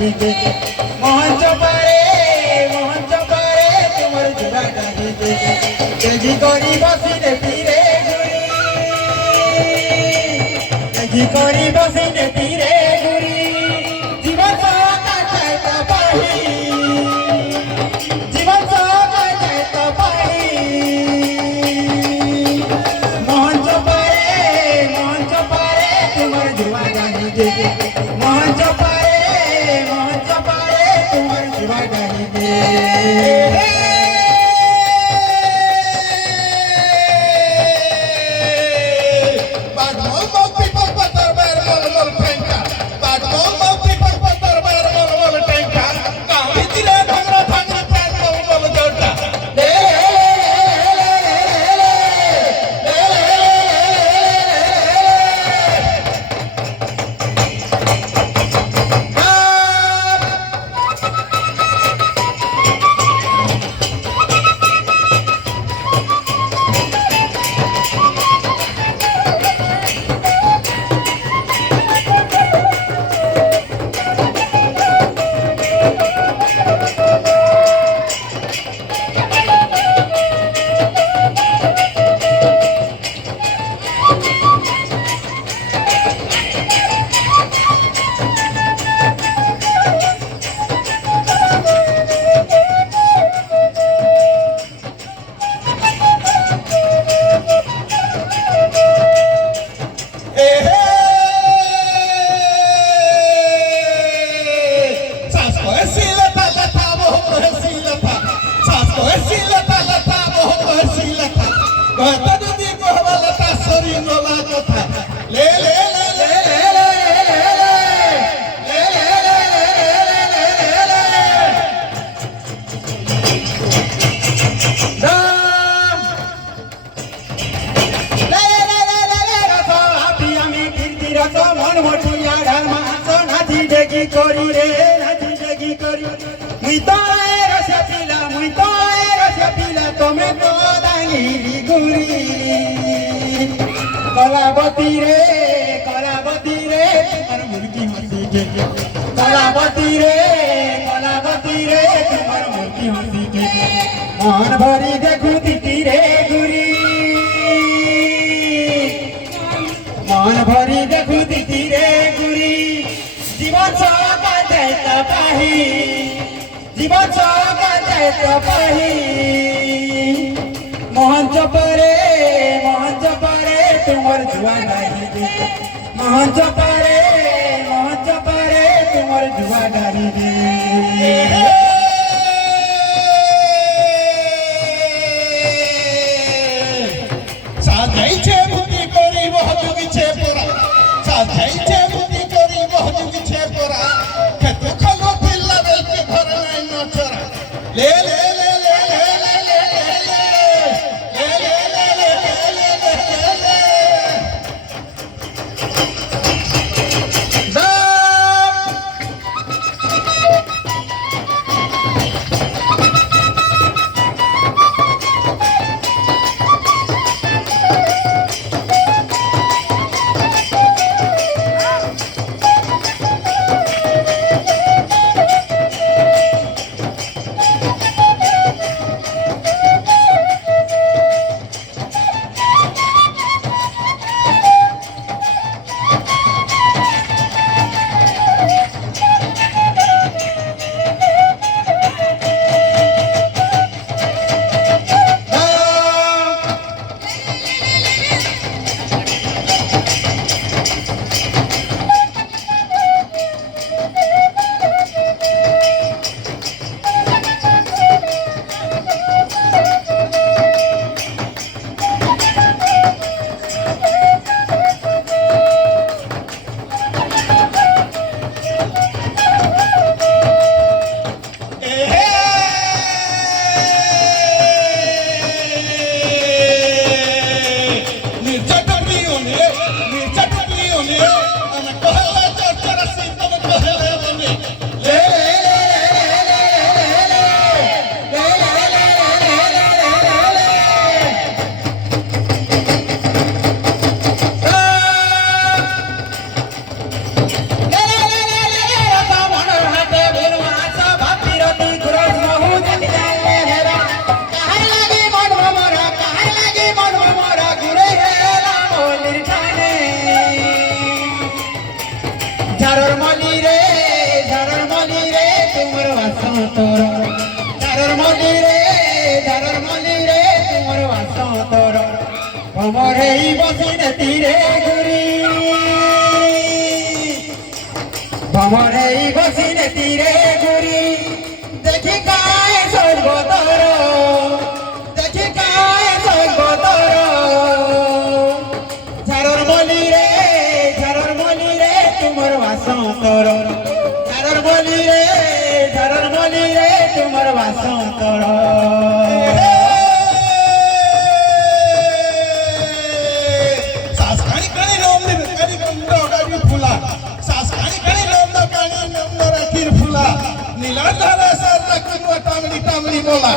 ডালিতে মঞ্চ পারে তোমার জুয়া ডালিতে তেজি করি বসিলে তীরে ঘুরি তেজি করি বসিলে তীরে ঘুরি জীবন কাটায় তো পাহি জীবন কাটায় তো পাহি মঞ্চ পারে তোমার জুয়া ডালিতে মঞ্চ পারে তোমার জুয়া ডালিতে করি রে নাচি জাগি করি মুই তো রসে পিলা তুমি তো দাঙ্গিরি গুরি কলাবতী রে তোমার মুরগি হসি গে কলাবতী রে তোমার মুরগি হসি গে মন ভরি দেখু দিতি রে গুরি মন ভরি দেখু দিতি রে গুরি জীবন কাটায় তো পাহি জীবন কাটায় তো পাহি মঞ্চ পারে তোমার জুয়া ডালিতে মঞ্চ পারে তোমার জুয়া ডালিতে সাজাইছে বুদ্ধি করি বহুযুগিছে পড়া সাজাইছে বুদ্ধি করি বহুযুগিছে পড়া খেত খালো পিল্লা বেলকে ঘরে নাই নচরা লে লে লে লে লে লে লে ভ্রমণে বসিলে তীরে ঘুরি দেখি কায় সর্বতর দেখি কায় সর্বতর ঝাড়র মলি রে তোমার বাসন্তর ঝাড়র মলি রে তোমার বাসন্তর নীলাধারা সার রাখুন টামড়ি টামড়ি মোলা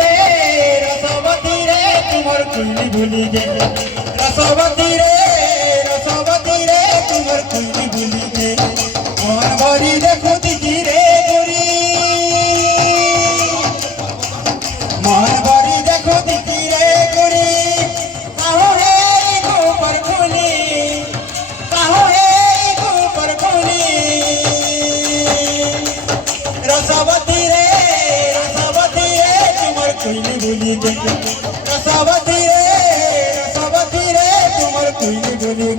रसवती रे तुमर कुली भूली गे रसवती रे तुमर कुली भूली गे मोर बरी देखो दिखी रे गोरी मोर बरी देखो दिखी रे गोरी काहो हे गोपर खुली काहो हे गोपर खुली रसवती रे कुइली भूली गे रसवती रे तुमर कुइली भूली